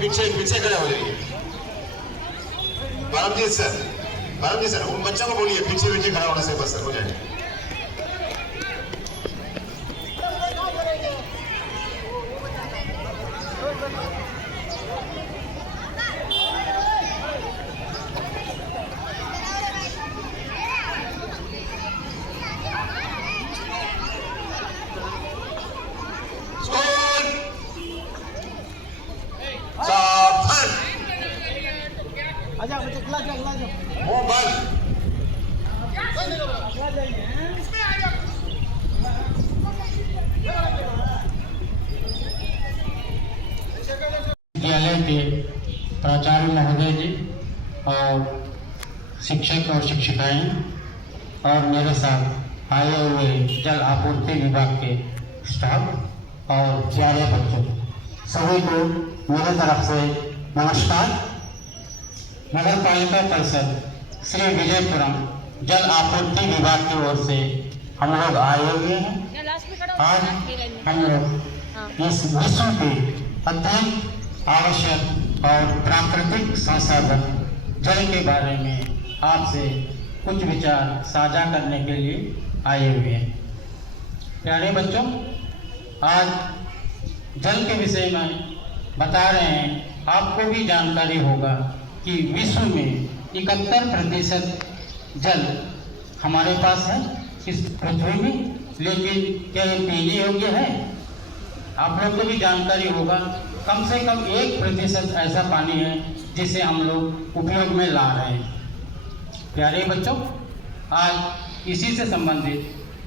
पीछे पीछे खड़े हो जाइए। परमजीत सर उन बच्चों को बोलिए पीछे पीछे खड़ा होने से बस सर हो जाए। विद्यालय के प्राचार्य महोदय जी और शिक्षक और शिक्षिकाएं और मेरे साथ आए हुए जल आपूर्ति विभाग के स्टाफ और प्यारे बच्चों सभी को मेरे तरफ से नमस्कार। नगर पालिका परिषद श्री विजयपुरम जल आपूर्ति विभाग की ओर से हम लोग आए हुए हैं। आज हम लोग इस विश्व के अत्यंत आवश्यक और प्राकृतिक संसाधन जल के बारे में आपसे कुछ विचार साझा करने के लिए आए हुए हैं। प्यारे बच्चों, आज जल के विषय में बता रहे हैं। आपको भी जानकारी होगा कि विश्व में 71% जल हमारे पास है इस पृथ्वी में, लेकिन क्या ये पीने योग्य है? आप लोग को भी जानकारी होगा कम से कम 1% ऐसा पानी है जिसे हम लोग उपयोग में ला रहे हैं। प्यारे बच्चों, आज इसी से संबंधित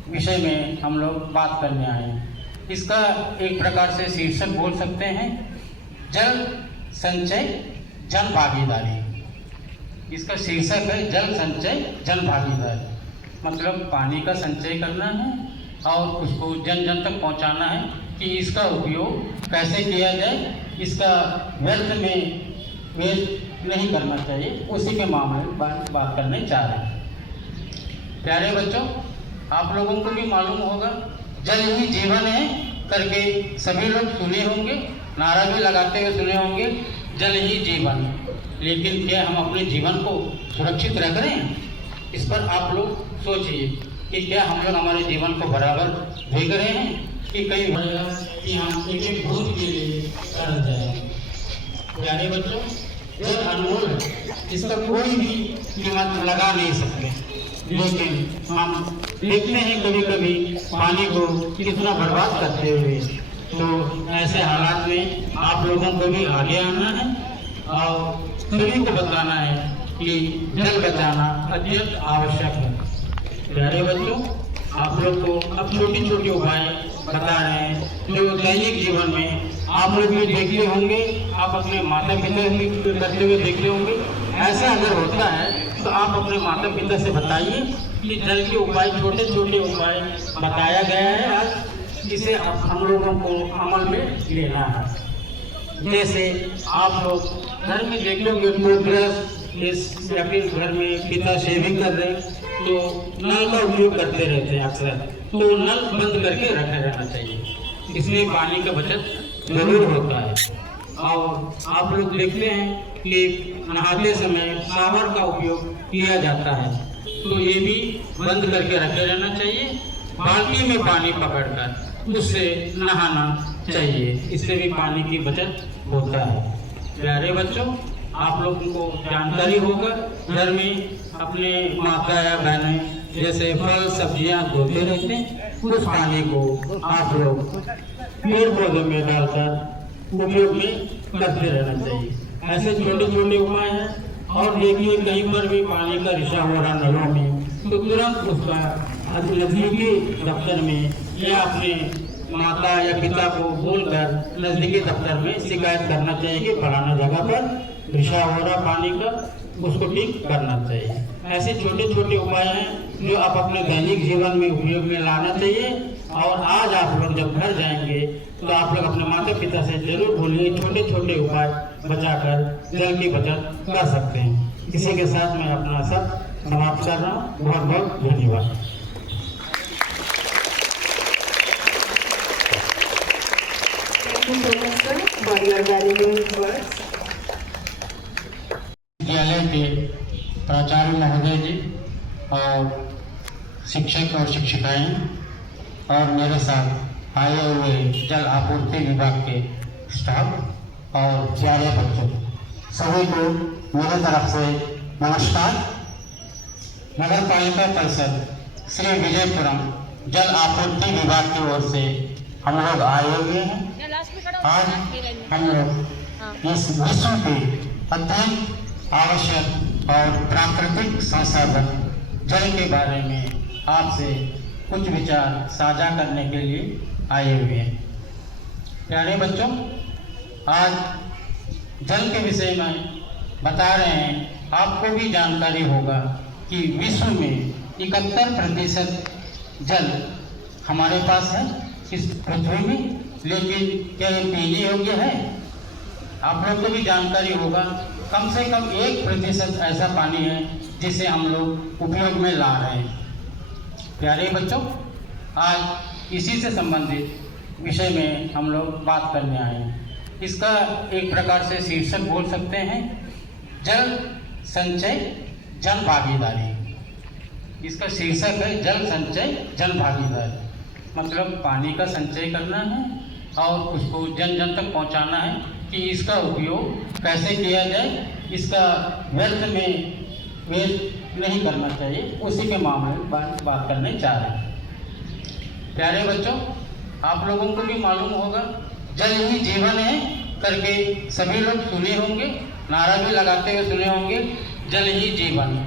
विषय में हम लोग बात करने आए हैं। इसका एक प्रकार से शीर्षक बोल सकते हैं, जल संचय जन भागीदारी। इसका शीर्षक है जल संचय जन भागीदारी। मतलब पानी का संचय करना है और उसको जन जन तक पहुंचाना है कि इसका उपयोग कैसे किया जाए, इसका व्यर्थ में वेस्ट नहीं करना चाहिए। उसी के मामले में बात करने चाह रहे हैं। प्यारे बच्चों, आप लोगों को भी मालूम होगा जल ही जीवन है करके सभी लोग सुने होंगे, नारा भी लगाते हुए सुने होंगे, जल ही जीवन। लेकिन क्या हम अपने जीवन को सुरक्षित रख रहे हैं? इस पर आप लोग सोचिए कि क्या हम लोग हमारे जीवन को बराबर देख रहे हैं कि कई कि हम एक बूंद के लिए कर जाए। प्यारे बच्चों, जल अनमोल है, इसका कोई भी कीमत लगा नहीं सकते। लेकिन हम देखते हैं कभी कभी पानी को कितना बर्बाद करते हुए। तो ऐसे हालात में आप लोगों को भी आगे आना है और सभी को बताना है कि जल बचाना अत्यंत आवश्यक है। प्यारे बच्चों, आप लोग को अब छोटी छोटी उपाय बता रहे हैं जो दैनिक जीवन में आप लोग भी देखते होंगे, आप अपने माता पिता भी करते हुए देखते होंगे। ऐसा अगर होता है तो आप अपने माता पिता से बताइए कि जल के उपाय, छोटे छोटे उपाय बताया गया है आज, जिसे हम लोगों को अमल में लेना है। जैसे आप लोग घर में देख लोगे टूथब्रश या फिर घर में पिता शेविंग कर रहे तो नल का उपयोग करते रहते हैं अक्सर, तो नल बंद करके रखा रहना चाहिए। इसलिए पानी का बचत जरूर होता है। और आप लोग देखते हैं कि नहाते समय शावर का उपयोग किया जाता है, तो ये भी बंद करके रखे रहना चाहिए। बाल्टी में पानी पकड़कर उससे नहाना चाहिए, इससे भी पानी की बचत होता है। प्यारे बच्चों, आप लोगों को जानकारी होगा घर में अपने माता या बहनें जैसे फल सब्जियां धोते रहते हैं, उस पानी को आप लोग पेड़ पौधों में डालकर उपयोग में करते रहना चाहिए। ऐसे छोटे छोटे उपाय हैं। और देखिए कहीं पर भी पानी का रिसाव हो रहा नलों में, तो तुरंत उसका नजदीकी दफ्तर में या अपने माता या पिता को बोलकर नजदीकी दफ्तर में शिकायत करना चाहिए कि फलाना जगह पर रिसाव हो रहा पानी का, उसको ठीक करना चाहिए। ऐसे छोटे छोटे उपाय हैं जो आप अपने दैनिक जीवन में उपयोग में लाना चाहिए। और आज आप लोग जब घर जाएंगे तो आप लोग अपने माता पिता से जरूर बोलिए, छोटे छोटे उपाय बचाकर जल की बचत कर सकते हैं। इसी के साथ मैं अपना सब समाप्त कर रहा हूँ। बहुत बहुत धन्यवाद। Thank you so much, sir, for your valuable words. विद्यालय के प्राचार्य महोदय जी और शिक्षक और शिक्षिकाएं और मेरे साथ आए हुए जल आपूर्ति विभाग के स्टाफ और प्यारे बच्चों, सभी को मेरे तरफ से नमस्कार। नगर पालिका परिषद श्री विजयपुरम जल आपूर्ति विभाग की ओर से हम लोग आए हुए हैं। आज हम लोग इस विश्व के अत्यंत आवश्यक और प्राकृतिक संसाधन जल के बारे में आपसे कुछ विचार साझा करने के लिए आए हुए हैं। प्यारे बच्चों, आज जल के विषय में बता रहे हैं। आपको भी जानकारी होगा कि विश्व में 71% जल हमारे पास है इस पृथ्वी में, लेकिन क्या ये पीने योग्य है? आप लोग को भी जानकारी होगा कम से कम 1% ऐसा पानी है जिसे हम लोग उपयोग में ला रहे हैं। प्यारे बच्चों, आज इसी से संबंधित विषय में हम लोग बात करने आए हैं। इसका एक प्रकार से शीर्षक बोल सकते हैं, जल संचय जन भागीदारी। इसका शीर्षक है जल संचय जन भागीदारी। मतलब पानी का संचय करना है और उसको जन जन तक पहुंचाना है कि इसका उपयोग कैसे किया जाए, इसका व्यर्थ में वेस्ट नहीं करना चाहिए, उसी के मामले में बात करने चाह रहे हैं। प्यारे बच्चों, आप लोगों को भी मालूम होगा जल ही जीवन है करके सभी लोग सुने होंगे, नारा भी लगाते हुए सुने होंगे, जल ही जीवन है।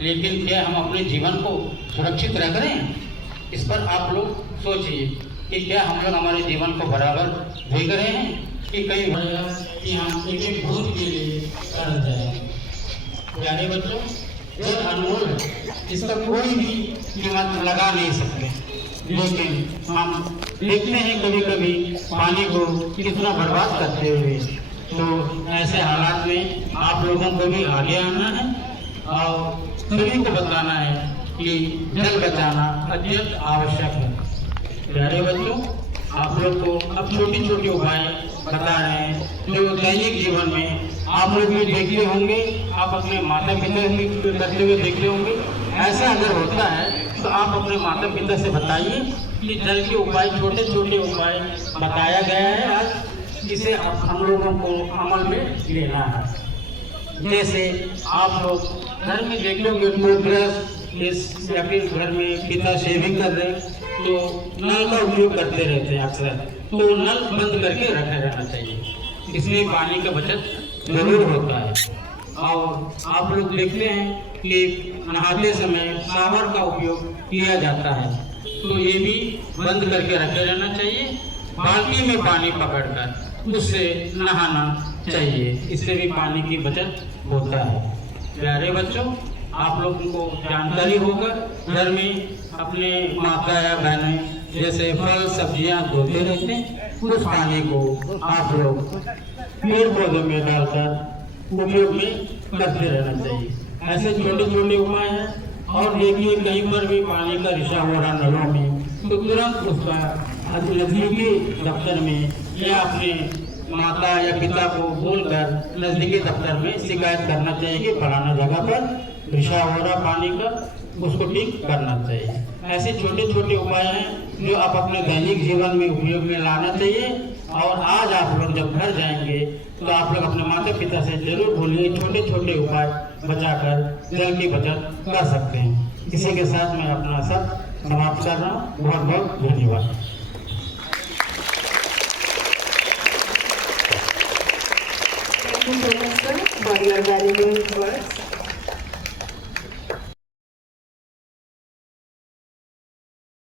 लेकिन क्या हम अपने जीवन को सुरक्षित रख रहे हैं? इस पर आप लोग सोचिए कि क्या हम लोग हमारे जीवन को बराबर देख रहे हैं कि कई कि हम एक बूंद के लिए कर जाए। प्यारे बच्चों, जल अनमोल है, इसका कोई भी कीमत लगा नहीं सकते, लेकिन हम देखते हैं कभी कभी पानी को कितना बर्बाद करते हुए। तो ऐसे हालात में आप लोगों को भी आगे आना है और सभी को बताना है कि जल बचाना अत्यंत आवश्यक है। प्यारे बच्चों, आप लोग को अब छोटी छोटी उपाय बता रहे हैं जो दैनिक जीवन में आप लोग भी देखते होंगे, आप अपने माता पिता भी करते हुए देखते होंगे। ऐसा अगर होता है तो आप अपने माता पिता से बताइए कि जल के उपाय, छोटे छोटे उपाय बताया गया है आज, जिसे हम लोगों को अमल में लेना है। जैसे आप लोग घर में देख लोगे टूथब्रश या फिर घर में पिता शेविंग कर रहे तो नल का उपयोग करते रहते हैं अक्सर, तो नल बंद करके रखा रहना चाहिए, इसमें पानी का बचत जरूर होता है। और आप लोग देखते हैं कि नहाते समय शावर का उपयोग किया जाता है, तो ये भी बंद करके रखे रहना चाहिए। बाल्टी में पानी पकड़कर उससे नहाना चाहिए, इससे भी पानी की बचत होता है। प्यारे बच्चों, आप लोगों को जानकारी होगा घर में अपने माता या बहनें जैसे फल सब्जियां धोते रहते हैं, उस पानी को आप लोग पेड़ पौधों में डालकर उपयोग में करते रहना चाहिए। ऐसे छोटे छोटे उपाय हैं। और देखिए कहीं पर भी पानी का रिसाव हो रहा नलों में, तो तुरंत उसका नजदीकी दफ्तर में या अपने माता या पिता को बोलकर नजदीकी दफ्तर में शिकायत करना चाहिए कि फलाना जगह पर रिसाव हो रहा पानी का, उसको ठीक करना चाहिए। ऐसे छोटे छोटे उपाय हैं जो आप अपने दैनिक जीवन में उपयोग में लाना चाहिए। और आज आप लोग जब घर जाएंगे तो आप लोग अपने माता पिता से जरूर बोलिए, छोटे छोटे उपाय बचाकर जल की बचत कर सकते हैं। इसी के साथ मैं अपना सब समाप्त कर रहा हूँ। बहुत बहुत धन्यवाद। Thank you so much, sir, for your valuable words.